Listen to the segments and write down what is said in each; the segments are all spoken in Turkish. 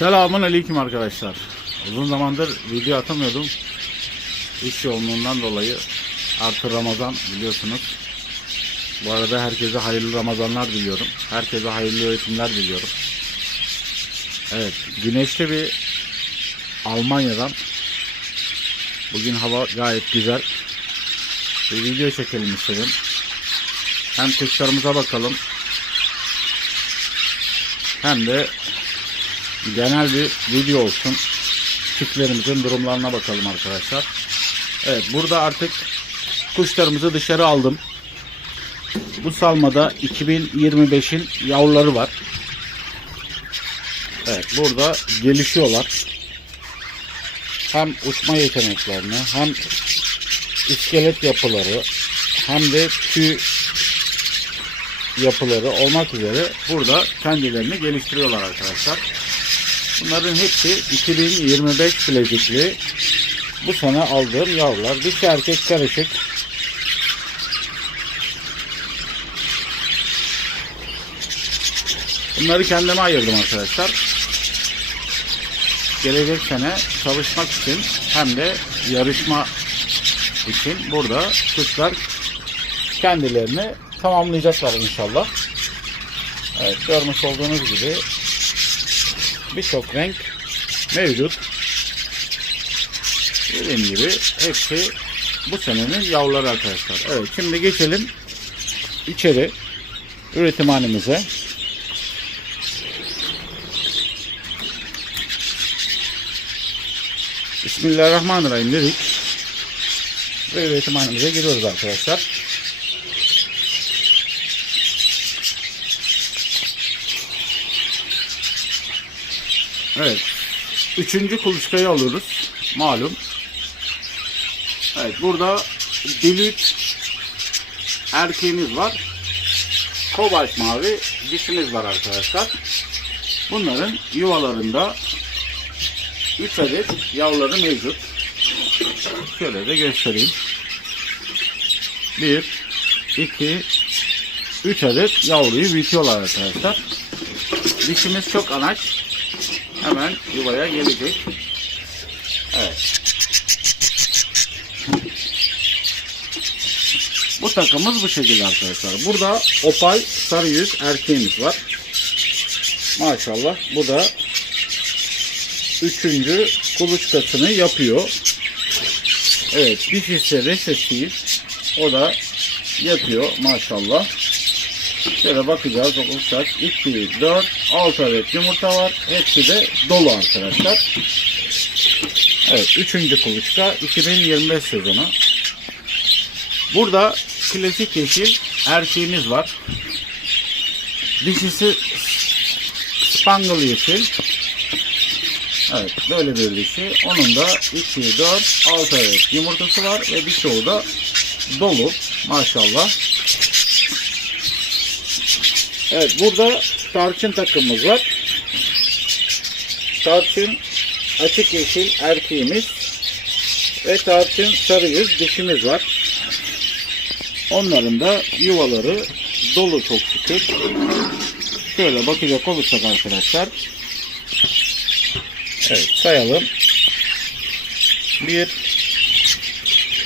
Selamun Aleyküm arkadaşlar. Uzun zamandır video atamıyordum. İş yoğunluğundan dolayı artı Ramazan biliyorsunuz. Bu arada herkese hayırlı Ramazanlar diliyorum. Herkese hayırlı öğretimler diliyorum. Evet, güneşli bir Almanya'dan bugün hava gayet güzel. Bir video çekelim istedim. Hem kuşlarımıza bakalım. Hem de genel bir video olsun. Çiftlerimizin durumlarına bakalım arkadaşlar. Evet burada artık kuşlarımızı dışarı aldım. Bu salmada 2025'in yavruları var. Evet burada gelişiyorlar. Hem uçma yeteneklerini hem iskelet yapıları hem de tüy yapıları olmak üzere burada kendilerini geliştiriyorlar arkadaşlar. Bunların hepsi 2025 bilezikli bu sene aldığım yavrular. Dişi erkek karışık. Bunları kendime ayırdım arkadaşlar. Gelecek sene çalışmak için hem de yarışma için burada kuşlar kendilerini tamamlayacaklar inşallah. Evet görmüş olduğunuz gibi birçok renk mevcut. Dediğim gibi hepsi bu senenin yavruları arkadaşlar. Evet şimdi geçelim içeri üretimhanemize. Bismillahirrahmanirrahim dedik. Ve üretimhanemize giriyoruz arkadaşlar. Evet. Üçüncü kuluçkayı alıyoruz. Malum. Evet burada dilüt erkeğimiz var. Kobalt mavi dişimiz var arkadaşlar. Bunların yuvalarında 3 adet yavruları mevcut. Şöyle de göstereyim. 1 2 3 adet yavruyu büyütüyorlar arkadaşlar. Dişimiz çok anaç. Hemen yuvaya gelecek. Evet. Bu takımız bu şekilde arkadaşlar. Burada opal sarı yüz erkeğimiz var. Maşallah. Bu da üçüncü kuluçkasını yapıyor. Evet. Dişisi resesi o da yapıyor maşallah. Şöyle bakacağız olursak 2, 4, 6 adet yumurta var. Hepsi de dolu arkadaşlar. Evet 3. kuluçka 2025 sezonu. Burada klasik yeşil erkeğimiz var. Dişisi Spangle yeşil. Evet böyle bir dişi. Onun da 2, 4, 6 adet yumurtası var ve birçoğu da dolu maşallah. Evet burada tarçın takımımız var. Tarçın açık yeşil erkeğimiz ve tarçın sarı yüz dişimiz var. Onların da yuvaları dolu çok şükür. Şöyle bakacak olursak arkadaşlar. Evet sayalım. 1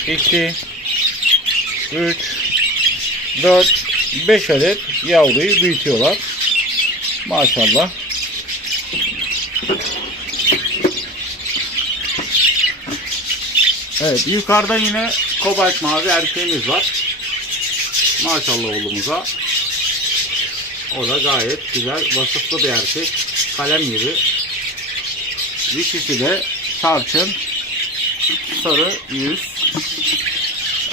2 3 4 5 adet yavruyu büyütüyorlar. Maşallah. Evet yukarıda yine kobalt mavi erkeğimiz var. Maşallah oğlumuza. O da gayet güzel vasıflı bir erkek. Kalem gibi. Dişisi de tarçın. Sarı yüz.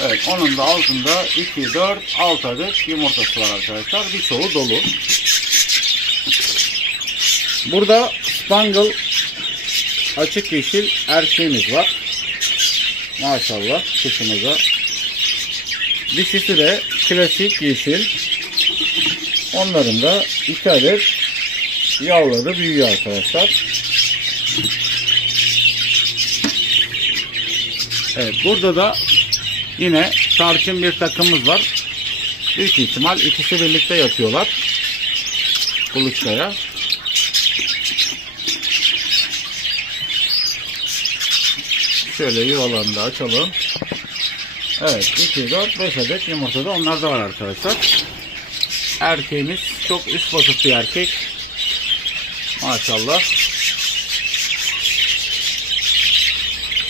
Evet onun da altında 2, 4, 6 adet yumurtası var arkadaşlar. Birçoğu dolu. Burada Spangle açık yeşil erkeğimiz var. Maşallah kuşumuza. Dişisi de klasik yeşil. Onların da 2 adet yavruları büyüyor arkadaşlar. Evet burada da Yine sarçın bir takımız var. Büyük ihtimal ikisi birlikte yatıyorlar. Kuluçkaya. Şöyle yuvalarını da açalım. Evet 2, 4, 5 adet yumurta da onlarda var arkadaşlar. Erkeğimiz çok üst vasıflı erkek. Maşallah.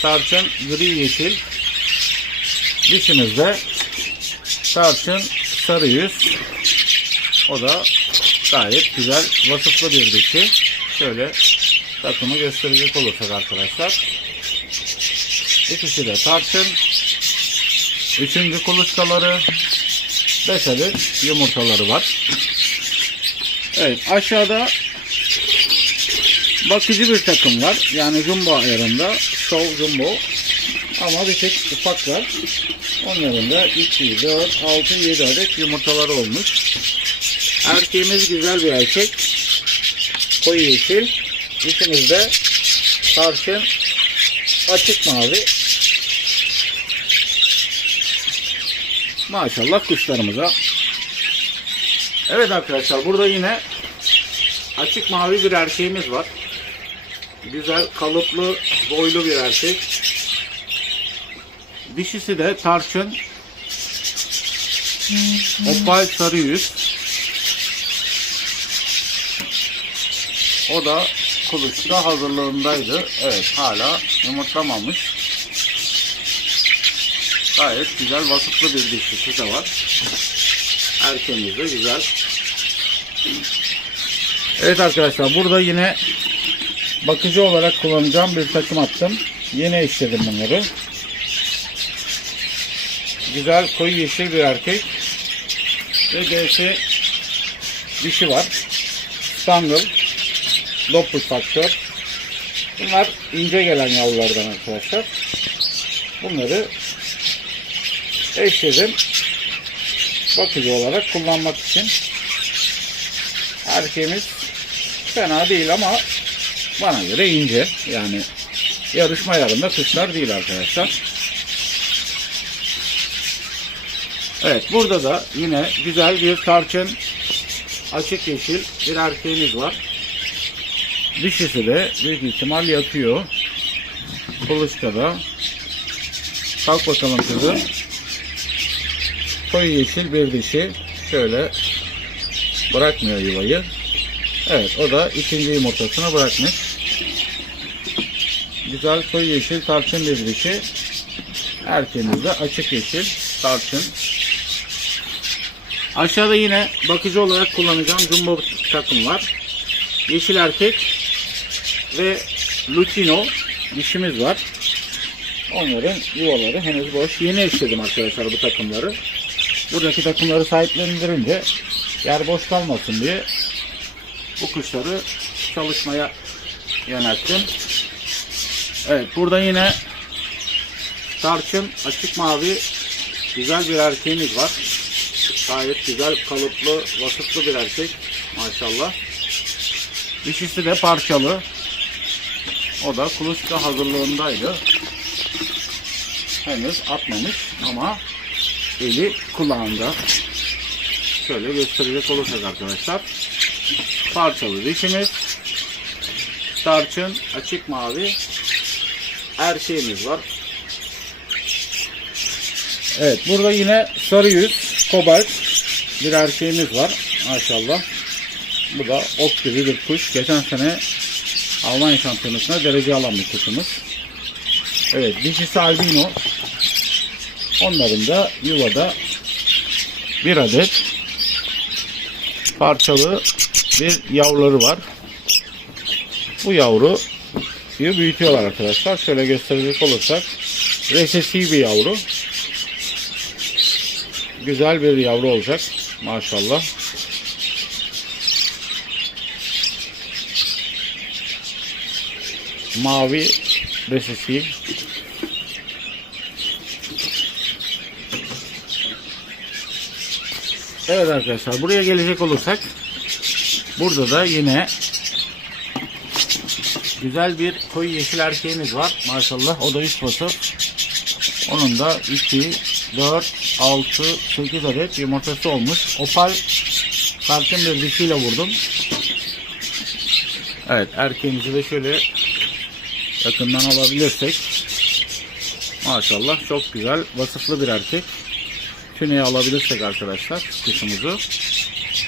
Tarçın gri yeşil Dişimizde tarçın sarı yüz. O da gayet güzel vasıflı bir dişi. Şöyle takımı gösterecek olursak arkadaşlar. İkisi de tarçın. Üçüncü kuluçkaları 5 adet yumurtaları var. Evet aşağıda bakıcı bir takım var. Yani jumbo ayarında. Show jumbo. Ama bir tek ufaklar. Onların da 2, 4, 6, 7 adet yumurtaları olmuş. Erkeğimiz güzel bir erkek. Koyu yeşil. Dişimizde tarçın açık mavi. Maşallah kuşlarımıza. Evet arkadaşlar burada yine açık mavi bir erkeğimiz var. Güzel kalıplı boylu bir erkek. Dişisi de tarçın. Opal sarı yüz. O da kuluçka hazırlığındaydı. Evet hala yumurtlamamış. Gayet güzel vasıflı bir dişisi de var. Erkeğimiz de güzel. Evet arkadaşlar burada yine bakıcı olarak kullanacağım bir takım attım. Yeni eşledim bunları. Güzel koyu yeşil bir erkek. Ve D'si dişi var. Spangle. Doppel faktör. Bunlar ince gelen yavrulardan arkadaşlar. Bunları eşledim. Bakıcı olarak kullanmak için. Erkeğimiz fena değil ama bana göre ince. Yani yarışma yarında kuşlar değil arkadaşlar. Evet burada da yine güzel bir tarçın açık yeşil bir erkeğimiz var. Dişisi de büyük ihtimal yatıyor. Kuluçkada. Kalk bakalım kızım. Koyu yeşil bir dişi. Şöyle bırakmıyor yuvayı. Evet o da ikinci yumurtasını bırakmış. Güzel koyu yeşil tarçın bir dişi. Erkeğimiz de açık yeşil tarçın. Aşağıda yine bakıcı olarak kullanacağım jumbo takım var. Yeşil erkek ve Lucino dişimiz var. Onların yuvaları henüz boş. Yeni eşledim arkadaşlar bu takımları. Buradaki takımları sahiplendirince yer boş kalmasın diye bu kuşları çalışmaya yönelttim. Evet burada yine tarçın açık mavi güzel bir erkeğimiz var. Gayet güzel kalıplı vasıflı bir erkek maşallah. Dişisi de parçalı. O da kuluçka hazırlığındaydı. Henüz atmamış ama eli kulağında. Şöyle gösterecek olursak arkadaşlar. Parçalı dişimiz. Tarçın açık mavi erkeğimiz var. Evet burada yine sarı yüz kobalt bir erkeğimiz var maşallah. Bu da ok gibi bir kuş. Geçen sene Almanya şampiyonasına derece alan bir kuşumuz. Evet dişisi albino. Onların da yuvada bir adet parçalı bir yavruları var. Bu yavru büyütüyorlar arkadaşlar. Şöyle gösterecek olursak resesi bir yavru. Güzel bir yavru olacak. Maşallah. Mavi resesi. Evet arkadaşlar buraya gelecek olursak burada da yine güzel bir koyu yeşil erkeğimiz var. Maşallah o da üst basıp onun da 2, 4, 6, 8 adet yumurtası olmuş. Opal tarçın bir dişiyle vurdum. Evet erkeğimizi de şöyle yakından alabilirsek. Maşallah çok güzel vasıflı bir erkek. Tüneyi alabilirsek arkadaşlar kuşumuzu.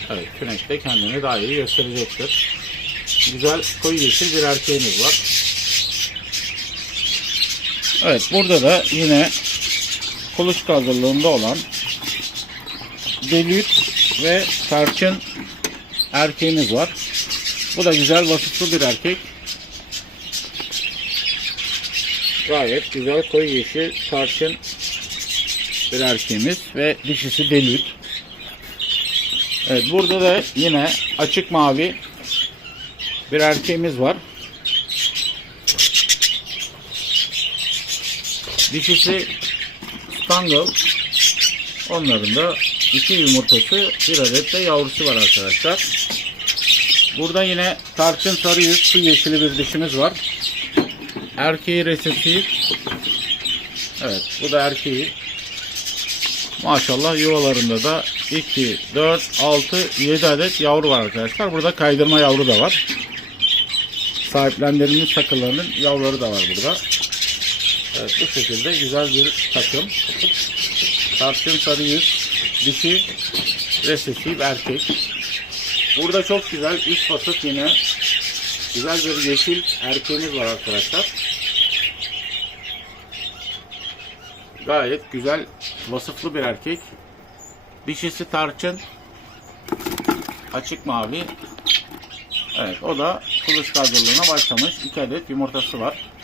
Evet tünek de kendini daha iyi gösterecektir. Güzel koyu yeşil bir erkeğimiz var. Evet burada da yine kuluçka hazırlığında olan delüt ve tarçın erkeğimiz var. Bu da güzel vasıflı bir erkek. Gayet güzel koyu yeşil tarçın bir erkeğimiz ve dişisi delüt. Evet burada da yine açık mavi bir erkeğimiz var. Dişisi Spangle. Onların da iki yumurtası bir adet de yavrusu var arkadaşlar. Burada yine tarçın sarı yüz su yeşili bir dişimiz var. Erkeği resesif. Evet bu da erkeği. Maşallah yuvalarında da 2, 4, 6, 7 adet yavru var arkadaşlar. Burada kaydırma yavru da var. Sahiplendirilmiş takılarının yavruları da var burada. Evet bu şekilde güzel bir takım. Tarçın sarı yüz, dişi, resesif erkek. Burada çok güzel üst vasıf yine güzel bir yeşil erkeğimiz var arkadaşlar. Gayet güzel vasıflı bir erkek. Dişisi tarçın. Açık mavi. Evet o da kuluçka hazırlığına başlamış. 2 adet yumurtası var.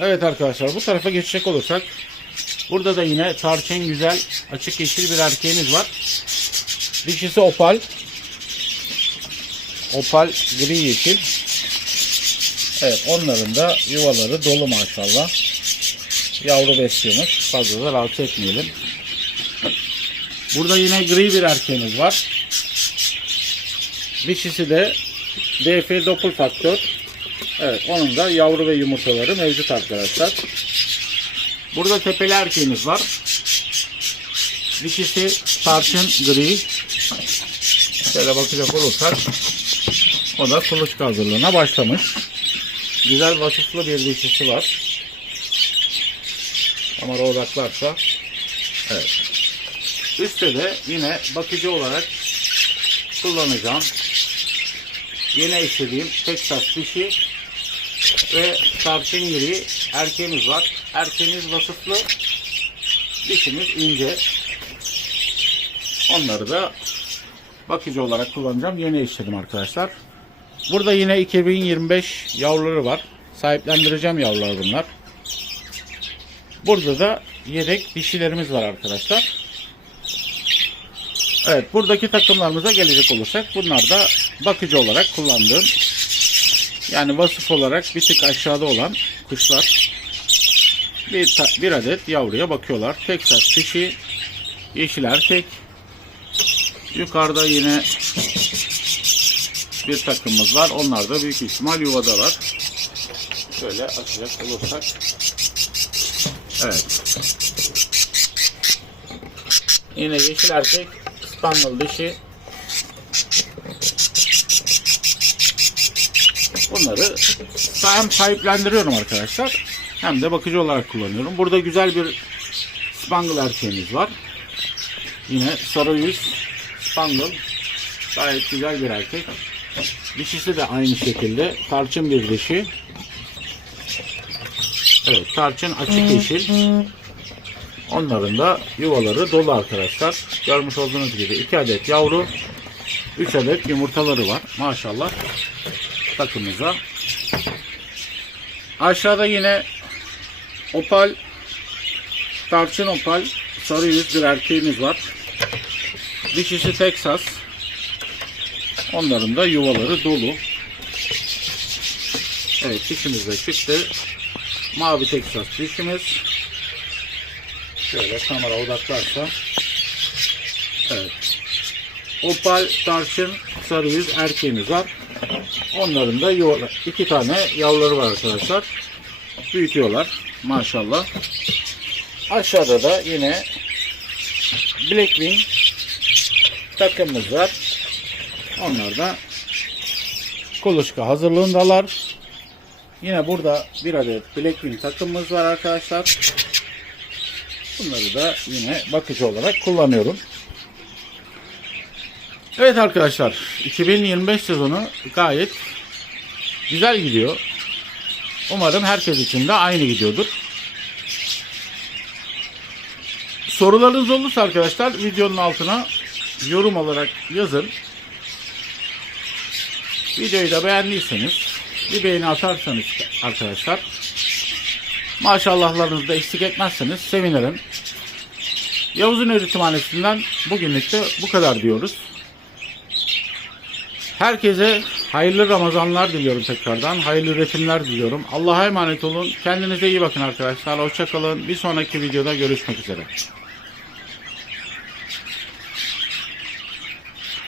Evet arkadaşlar bu tarafa geçecek olursak burada da yine tarçın güzel açık yeşil bir erkeğimiz var. Dişisi opal. Opal gri yeşil. Evet onların da yuvaları dolu maşallah. Yavru besliyormuş. Fazla da rahatsız etmeyelim. Burada yine gri bir erkeğimiz var. Dişisi de DF Doppel faktör. Evet onun da yavru ve yumurtaları mevcut arkadaşlar. Burada tepeli erkeğimiz var. Dişisi tarçın gri. Şöyle bakacak olursak o da kuluçka hazırlığına başlamış. Güzel vasıflı bir dişisi var. Kamera odaklarsa evet. Üstte de yine bakıcı olarak kullanacağım. Yine istediğim Texas dişi ve tarçın gri erkeğimiz var. Erkeğimiz vasıflı, dişimiz ince. Onları da bakıcı olarak kullanacağım. Yeni işledim arkadaşlar. Burada yine 2025 yavruları var. Sahiplendireceğim yavrular bunlar. Burada da yedek dişilerimiz var arkadaşlar. Evet buradaki takımlarımıza gelecek olursak bunlar da bakıcı olarak kullandığım yani vasıf olarak bir tık aşağıda olan kuşlar bir, bir adet yavruya bakıyorlar. Texas dişi yeşil erkek yukarıda yine bir takımımız var. Onlar da büyük ihtimal yuvadalar. Şöyle açacak olursak. Evet. Yine yeşil erkek, Spangle dişi. Bunları hem sahiplendiriyorum arkadaşlar hem de bakıcı olarak kullanıyorum. Burada güzel bir Spangle erkeğimiz var. Yine sarı yüz Spangle. Gayet güzel bir erkek. Dişisi de aynı şekilde tarçın bir dişi. Evet tarçın açık yeşil. Onların da yuvaları dolu arkadaşlar. Görmüş olduğunuz gibi 2 adet yavru, 3 adet yumurtaları var. Maşallah takımıza. Aşağıda yine opal, tarçın opal, sarı yüz bir erkeğimiz var. Dişisi Texas. Onların da yuvaları dolu. Evet dişimiz de çıktı. Mavi Texas dişimiz. Şöyle kamera odaklarsa. Evet. Opal, tarçın, sarı yüz erkeğimiz var. Onların da iki tane yavruları var arkadaşlar. Büyütüyorlar. Maşallah. Aşağıda da yine Blackwing takımımız var. Onlar da kuluçka hazırlığındalar. Yine burada bir adet Blackwing takımımız var arkadaşlar. Bunları da yine bakıcı olarak kullanıyorum. Evet arkadaşlar 2025 sezonu gayet güzel gidiyor. Umarım herkes için de aynı gidiyordur. Sorularınız olursa arkadaşlar videonun altına yorum olarak yazın. Videoyu da beğendiyseniz bir beğeni atarsanız arkadaşlar maşallahlarınızı da eksik etmezseniz sevinirim. Yavuz'un üretimhanesinden bugünlük de bu kadar diyoruz. Herkese hayırlı Ramazanlar diliyorum tekrardan. Hayırlı üretimler diliyorum. Allah'a emanet olun. Kendinize iyi bakın arkadaşlar. Hoşçakalın. Bir sonraki videoda görüşmek üzere.